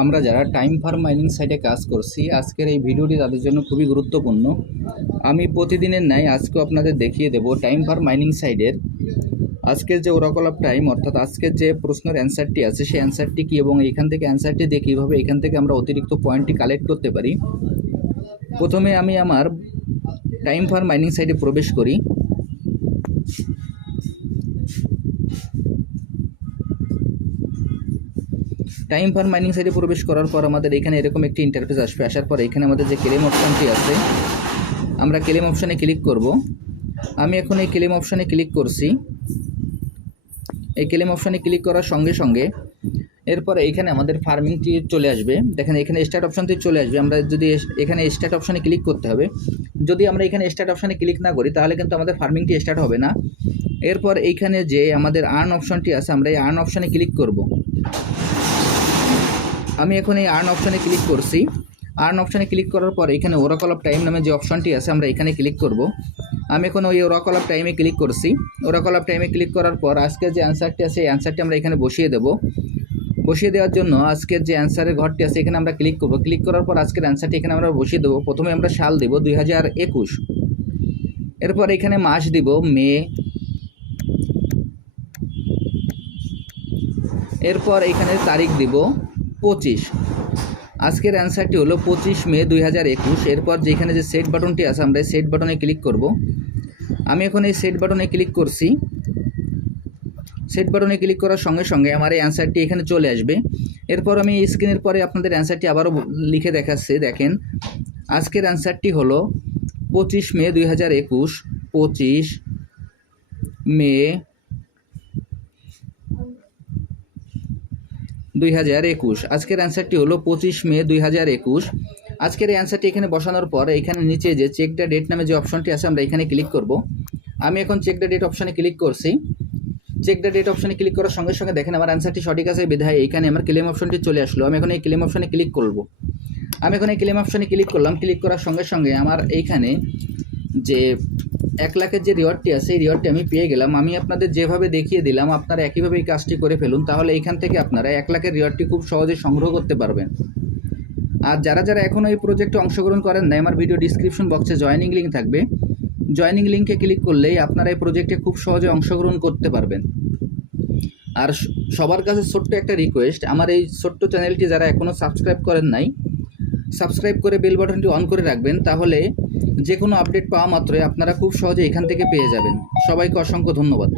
আমরা যারা time farm mining সাইটে কাজ করছি, আজকের এই ভিডিওটি তাদের জন্য খুবই গুরুত্বপূর্ণ। আমি প্রতিদিনের ন্যায় আজকেও আপনাদের দেখিয়ে দেব টাইম ফার্ম মাইনিং সাইটের আজকের যে ওরাকল অফ টাইম অর্থাৎ আজকের যে প্রশ্নের অ্যান্সারটি আছে, সেই অ্যান্সারটি কী এবং এখান থেকে অ্যান্সারটি দিয়ে কীভাবে এখান থেকে আমরা অতিরিক্ত পয়েন্টটি কালেক্ট করতে পারি? প্রথমে আমি আমার টাইম ফার্ম মাইনিং সাইটে প্রবেশ করি। টাইম ফার্ম মাইনিং সাইটে প্রবেশ করার পর আমাদের এখানে এরকম একটি ইন্টারফেস আসবে। আসার পর এখানে আমাদের যে ক্লেম অপশানটি আছে, আমরা ক্লেম অপশানে ক্লিক করব। আমি এখন এই ক্লেম অপশানে ক্লিক করছি। এই ক্লেম অপশানে ক্লিক করার সঙ্গে সঙ্গে এরপর এখানে আমাদের ফার্মিংটি চলে আসবে। দেখেন এখানে স্টার্ট অপশানটি চলে আসবে। আমরা যদি এখানে স্টার্ট অপশানে ক্লিক করতে হবে। যদি আমরা এখানে স্টার্ট অপশানে ক্লিক না করি, তাহলে কিন্তু আমাদের ফার্মিংটি স্টার্ট হবে না। এরপর এইখানে যে আমাদের আর্ন অপশানটি আছে, আমরা এই আর্ন অপশানে ক্লিক করব। আমি এখন এই আর্ন অপশানে ক্লিক করছি। আর্ন অপশানে ক্লিক করার পর এখানে ওরাকল অফ টাইম নামে যে অপশানটি আছে, আমরা এখানে ক্লিক করব। আমি এখন ওই ওরাকল অফ টাইমে ক্লিক করছি। ওরাকল অফ টাইমে ক্লিক করার পর আজকের যে অ্যান্সারটি আছে, এই অ্যান্সারটি আমরা এখানে বসিয়ে দেব। বসিয়ে দেওয়ার জন্য আজকের যে অ্যান্সারের ঘরটি আছে, এখানে আমরা ক্লিক করব। ক্লিক করার পর আজকের অ্যান্সারটি এখানে আমরা বসিয়ে দেবো। প্রথমে আমরা সাল দেব, দুই হাজার একুশ। এরপর এখানে মাস দিব, মে। এরপর এখানে তারিখ দিব। পঁচিশ। আজকের অ্যান্সারটি হলো পঁচিশ মে দুই হাজার একুশ। এরপর যেখানে যে সেট বাটনটি আছে, আমরা সেট বাটনে ক্লিক করব। আমি এখন এই সেট বাটনে ক্লিক করছি। সেট বাটনে ক্লিক করার সঙ্গে সঙ্গে আমার এই অ্যান্সারটি এখানে চলে আসবে। এরপর আমি এই স্ক্রিনের পরে আপনাদের অ্যান্সারটি আবারও লিখে দেখাচ্ছি, দেখেন। আজকের অ্যান্সারটি হলো পঁচিশ মে দুই হাজার একুশ, পঁচিশ মে দুই হাজার একুশ। আজকের অ্যান্সারটি হলো পঁচিশ মে দুই হাজার একুশ। আজকের এই অ্যান্সারটি এখানে বসানোর পর এখানে নিচে যে চেক দ্য ডেট নামে যে অপশনটি আছে আমরা এখানে ক্লিক করব। আমি এখন চেক দ্য ডেট অপশনে ক্লিক করছি। চেক দ্য ডেট অপশনে ক্লিক করার সঙ্গে সঙ্গে দেখেন আমার অ্যান্সারটি সঠিক আছে বিধায় এখানে আমার ক্লেম অপশনটি চলে আসলো। আমি এখন এই ক্লেম অপশনে ক্লিক করব। আমি এখন এই ক্লেম অপশনে ক্লিক করলাম। ক্লিক করার সঙ্গে সঙ্গে আমার এইখানে যে এক লাখের যে রিওয়ার্ডটি আছে, এই রিওয়ার্ডটি আমি পেয়ে গেলাম। আমি আপনাদের যেভাবে দেখিয়ে দিলাম, আপনারা একইভাবে এই কাজটি করে ফেলুন, তাহলে এইখান থেকে আপনারা এক লাখের রিওয়ার্ডটি খুব সহজে সংগ্রহ করতে পারবেন। আর যারা যারা এখনও এই প্রজেক্টে অংশগ্রহণ করেন নাই, আমার ভিডিও ডিসক্রিপশন বক্সে জয়েনিং লিঙ্ক থাকবে। জয়েনিং লিঙ্কে ক্লিক করলেই আপনারা এই প্রজেক্টে খুব সহজে অংশগ্রহণ করতে পারবেন। আর সবার কাছে ছোট্ট একটা রিকোয়েস্ট আমার এই ছোট্ট চ্যানেলটি যারা এখনও সাবস্ক্রাইব করেন নাই সাবস্ক্রাইব করে বেল বাটনটি অন করে রাখবেন, তাহলে যে কোনো আপডেট পাওয়া মাত্রই আপনারা খুব সহজে এখান থেকে পেয়ে যাবেন। সবাইকে অসংখ্য ধন্যবাদ।